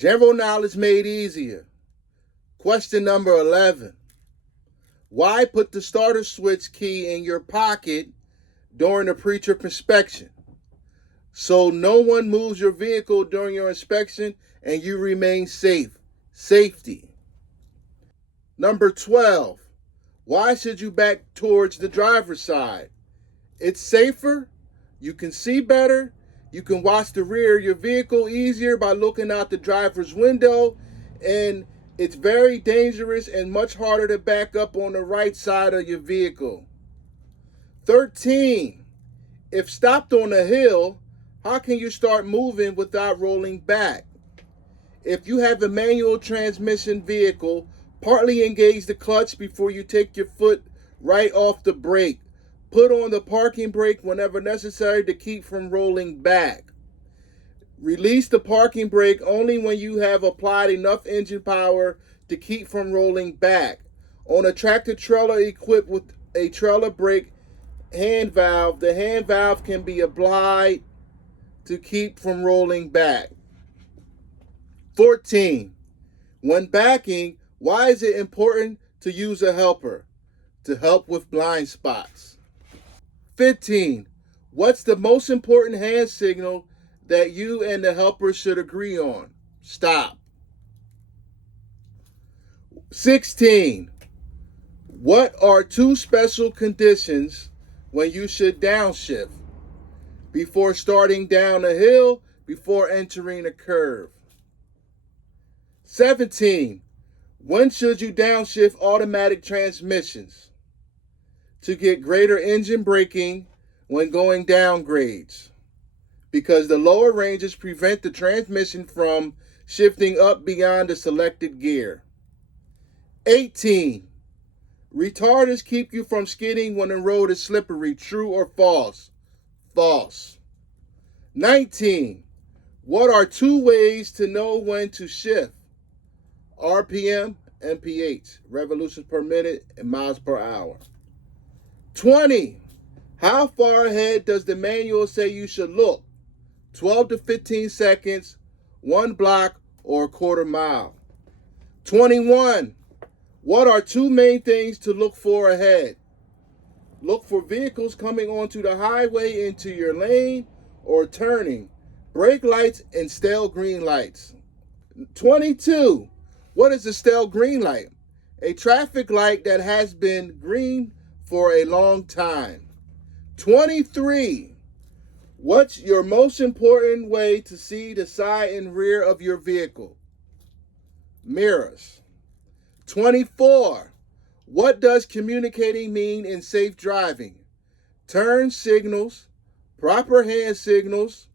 General knowledge made easier. Question number 11. Why put the starter switch key in your pocket during the pre-trip inspection? So no one moves your vehicle during your inspection and you remain safe. Safety. Number 12. Why should you back towards the driver's side? It's safer, you can see better, you can watch the rear of your vehicle easier by looking out the driver's window, and it's very dangerous and much harder to back up on the right side of your vehicle. 13. If stopped on a hill, how can you start moving without rolling back? If you have a manual transmission vehicle, partly engage the clutch before you take your foot right off the brake. Put on the parking brake whenever necessary to keep from rolling back. Release the parking brake only when you have applied enough engine power to keep from rolling back. On a tractor trailer equipped with a trailer brake hand valve, the hand valve can be applied to keep from rolling back. 14. When backing, why is it important to use a helper? To help with blind spots. 15. What's the most important hand signal that you and the helper should agree on? Stop. 16. What are two special conditions when you should downshift? Before starting down a hill, before entering a curve. 17. When should you downshift automatic transmissions? To get greater engine braking when going down grades, because the lower ranges prevent the transmission from shifting up beyond the selected gear. 18. Retarders keep you from skidding when the road is slippery. True or false? False. 19. What are two ways to know when to shift? RPM, MPH, revolutions per minute, and miles per hour. 20. How far ahead does the manual say you should look? 12 to 15 seconds, 1 block, or a quarter mile. 21. What are two main things to look for ahead? Look for vehicles coming onto the highway into your lane or turning. Brake lights and stale green lights. 22. What is a stale green light? A traffic light that has been green for a long time. 23. What's your most important way to see the side and rear of your vehicle? Mirrors. 24. What does communicating mean in safe driving? Turn signals, proper hand signals,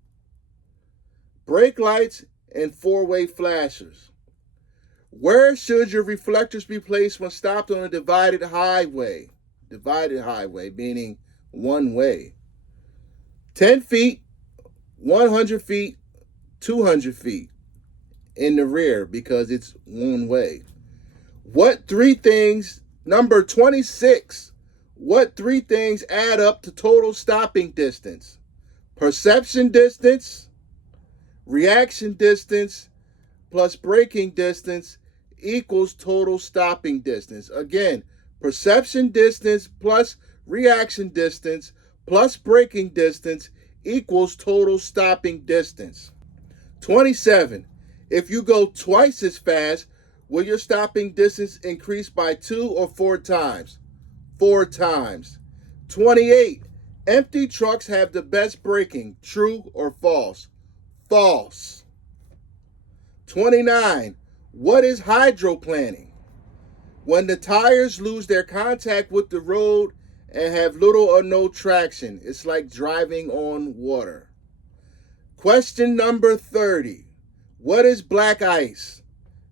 brake lights, and four-way flashers. Where should your reflectors be placed when stopped on a divided highway? Divided highway, meaning one way. 10 feet, 100 feet, 200 feet in the rear because it's one way. What three things, number 26, what three things add up to total stopping distance? Perception distance, reaction distance, plus braking distance equals total stopping distance. Again, perception distance plus reaction distance plus braking distance equals total stopping distance. 27. If you go twice as fast, will your stopping distance increase by 2 or 4 times? 4 times. 28. Empty trucks have the best braking. True or false? False. 29. What is hydroplaning? When the tires lose their contact with the road and have little or no traction. It's like driving on water. Question number 30. What is black ice?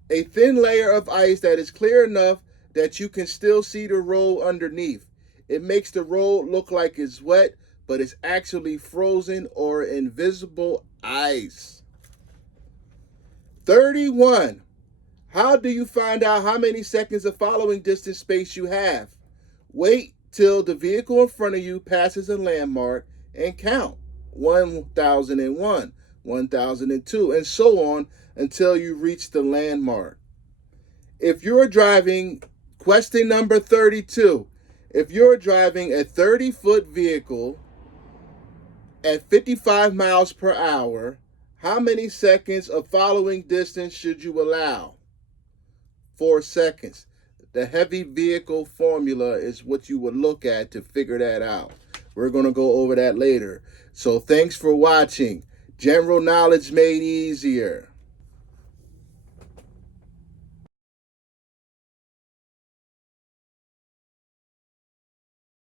A thin layer of ice that is clear enough that you can still see the road underneath. It makes the road look like it's wet, but it's actually frozen or invisible ice. 31. How do you find out how many seconds of following distance space you have? Wait till the vehicle in front of you passes a landmark and count. 1001. 1002, and so on until you reach the landmark. If you're driving, question number 32, if you're driving a 30-foot vehicle at 55 miles per hour, how many seconds of following distance should you allow? 4 seconds. The heavy vehicle formula is what you would look at to figure that out. We're going to go over that later. So thanks for watching. General knowledge made easier.